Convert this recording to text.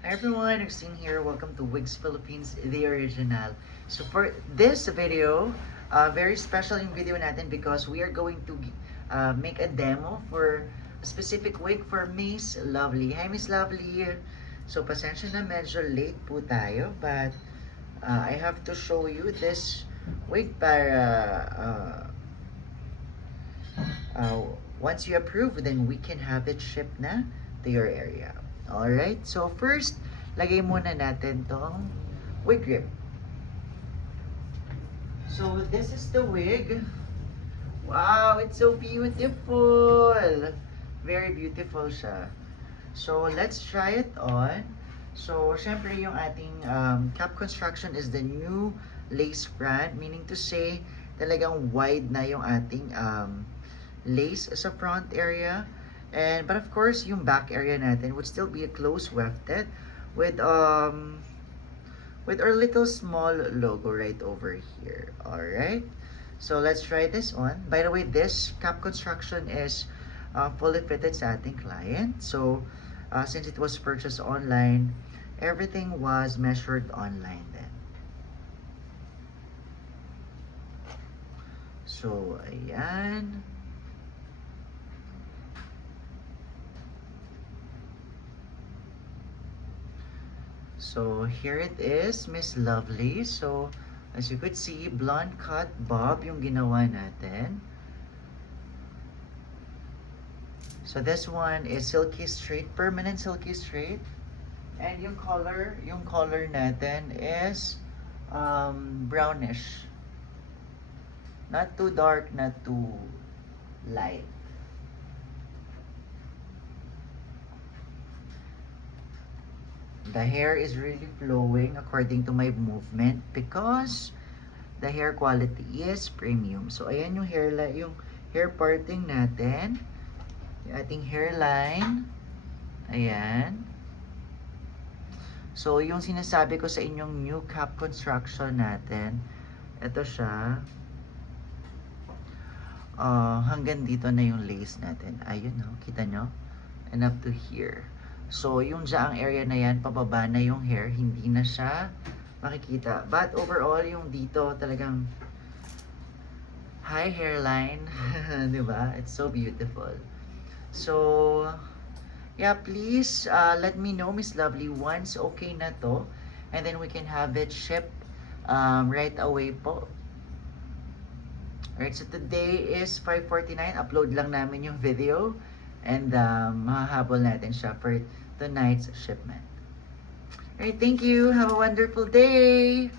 Hi everyone, Christine here. Welcome to Wigs Philippines, the original. So for this video, very special yung video natin because we are going to make a demo for a specific wig for Miss Lovely. Hi Miss Lovely! So pasensya na medyo late po tayo but I have to show you this wig para once you approve, then we can have it shipped na to your area. Alright, so first, lagay muna natin tong wig grip. So this is the wig. Wow, it's so beautiful! Very beautiful siya. So let's try it on. So syempre yung ating cap construction is the new lace front, meaning to say talagang wide na yung ating lace sa front area. But of course, yung back area natin would still be a close wefted with our little small logo right over here. Alright? So let's try this on. By the way, this cap construction is fully fitted sa ating client. So since it was purchased online, everything was measured online then. So ayan. So here it is, Miss Lovely. So as you could see, blonde cut bob yung ginawa natin. So this one is silky straight, permanent silky straight. And yung color natin is brownish. Not too dark, not too light. The hair is really flowing according to my movement because the hair quality is premium. So ayan yung hair parting natin. Yung ating hairline. Ayan. So yung sinasabi ko sa inyong new cap construction natin, ito siya. Hanggang dito na yung lace natin. Ayun, no? Kita nyo? And up to here. So, yung dyaang area na yan, pababa na yung hair, hindi na siya makikita. But overall, yung dito talagang high hairline, di ba? It's so beautiful. So, yeah, please let me know, Miss Lovely, once okay na to. And then we can have it shipped right away po. Alright, so today is 5:49. Upload lang namin yung video. And mahahabol natin siya for tonight's shipment. Alright, thank you. Have a wonderful day.